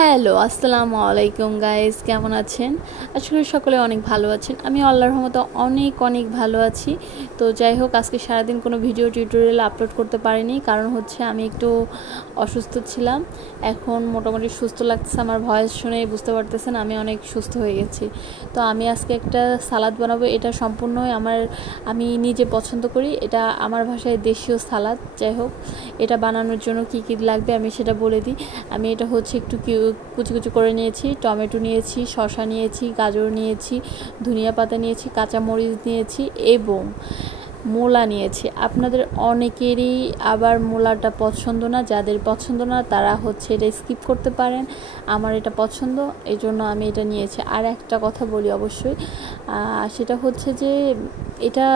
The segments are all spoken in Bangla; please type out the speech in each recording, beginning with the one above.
হ্যালো, আসসালামু আলাইকুম গাইস, কেমন আছেন? আশা করি সকলে অনেক ভালো আছেন। আমি আল্লাহর রহমতে অনেক ভালো আছি। তো যাই হোক, আজকে সারাদিন কোনো ভিডিও টিউটোরিয়াল আপলোড করতে পারিনি, কারণ হচ্ছে আমি একটু অসুস্থ ছিলাম। এখন মোটামুটি সুস্থ লাগতেছে, আমার ভয়েস শুনেই বুঝতে পারতেছেন আমি অনেক সুস্থ হয়ে গেছি। তো আমি আজকে একটা সালাদ বানাবো, এটা সম্পূর্ণই আমি নিজে পছন্দ করি। এটা আমার ভাষায় দেশীয় সালাদ। যাই হোক, এটা বানানোর জন্য কি কি লাগবে আমি সেটা বলে দিই। আমি এটা হচ্ছে একটু কুচি কুচি করে নিয়েছি, টমেটো নিয়েছি, শসা নিয়েছি, গাজর নিয়েছি, ধনিয়া পাতা নিয়েছি, কাঁচামরিচ নিয়েছি এবং মূলা নিয়েছি। আপনাদের অনেকেরই আবার মূলাটা পছন্দ না, যাদের পছন্দ না তারা হচ্ছে এটা স্কিপ করতে পারেন। আমার এটা পছন্দ, এই জন্য আমি এটা নিয়েছি। আর একটা কথা বলি অবশ্যই, সেটা হচ্ছে যে এটা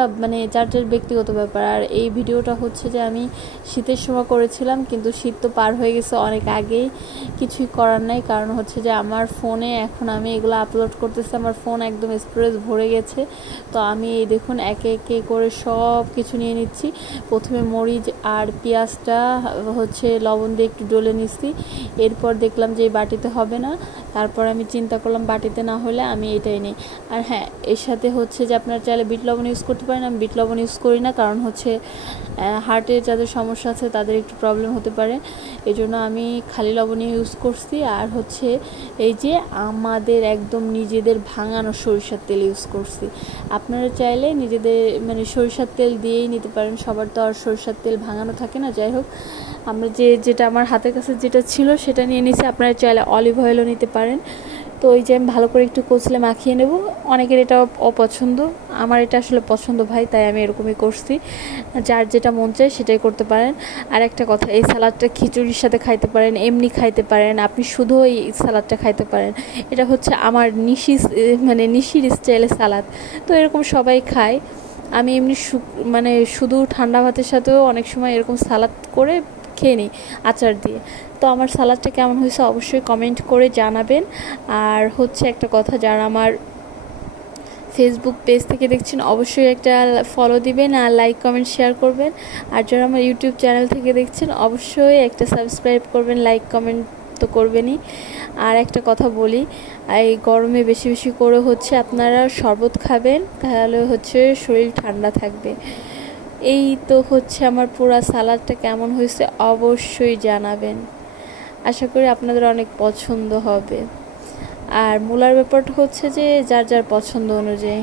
যার যার ব্যক্তিগত ব্যাপার। আর এই ভিডিওটা হচ্ছে যে আমি শীতের সময় করেছিলাম, কিন্তু শীত তো পার হয়ে গেছে অনেক আগেই, কিছুই করার নাই। কারণ হচ্ছে যে আমার ফোনে এখন আমি এগুলো আপলোড করতেছি, আমার ফোন একদম স্টোরেজ ভরে গেছে। তো আমি এই দেখুন একে একে করে সব কিছু নিয়ে নিচ্ছি। প্রথমে মরিচ আর পেঁয়াজটা হচ্ছে লবণ দিয়ে একটু ডলে নিচ্ছি। এরপর দেখলাম যে এই বাটিতে হবে না, তারপর আমি চিন্তা করলাম বাটিতে না হলে আমি এটাই নিই। আর হ্যাঁ, এর সাথে হচ্ছে যে আপনারা চাইলে বিট লবণ ইউজ করতে পারেন। আমি বিট লবণ ইউজ করি না, কারণ হচ্ছে হার্টের যাদের সমস্যা আছে তাদের একটু প্রবলেম হতে পারে, এই জন্য আমি খালি লবণই ইউজ করছি। আর হচ্ছে এই যে আমাদের একদম নিজেদের ভাঙানো সরিষার তেল ইউজ করছি। আপনারা চাইলে নিজেদের সরিষার তেল দিয়েই নিতে পারেন, সবার তো আর সরিষার তেল ভাঙানো থাকে না। যাই হোক, আমরা যেটা আমার হাতের কাছে যেটা ছিল সেটা নিয়ে নিছি। আপনারা চাইলে অলিভ অয়েলও নিতে পারেন। তো ওই যে আমি ভালো করে একটু কচলে মাখিয়ে নেব। অনেকের এটা অপছন্দ, আমার এটা আসলে পছন্দ ভাই, তাই আমি এরকমই করছি। যার যেটা মন চায় সেটাই করতে পারেন। আর একটা কথা, এই সালাদটা খিচুড়ির সাথে খাইতে পারেন, এমনি খাইতে পারেন, আপনি শুধু এই সালাদটা খাইতে পারেন। এটা হচ্ছে আমার নিশির স্টাইলে সালাদ। তো এরকম সবাই খায়। আমি এমনি শুধু ঠান্ডা ভাতের সাথেও অনেক সময় এরকম সালাদ করে খেয়ে নিই আচার দিয়ে। তো আমার সালাদটা কেমন হয়েছে অবশ্যই কমেন্ট করে জানাবেন। আর হচ্ছে একটা কথা, যারা আমার ফেসবুক পেজ থেকে দেখছেন অবশ্যই একটা ফলো দিবেন আর লাইক কমেন্ট শেয়ার করবেন। আর যারা আমার ইউটিউব চ্যানেল থেকে দেখছেন অবশ্যই একটা সাবস্ক্রাইব করবেন, লাইক কমেন্ট তো করবেনই। আর একটা কথা বলি, এই গরমে বেশি বেশি করে হচ্ছে আপনারা শরবত খাবেন, তাহলে হচ্ছে শরীর ঠান্ডা থাকবে। এই তো হচ্ছে আমার পুরো সালাদটা কেমন হয়েছে অবশ্যই জানাবেন, আশা করি আপনাদের অনেক পছন্দ হবে। আর মূলার ব্যাপারটা হচ্ছে যে যার যার পছন্দ অনুযায়ী।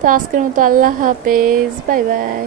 তো আজকের মতো আল্লাহ হাফেজ, বাই বাই।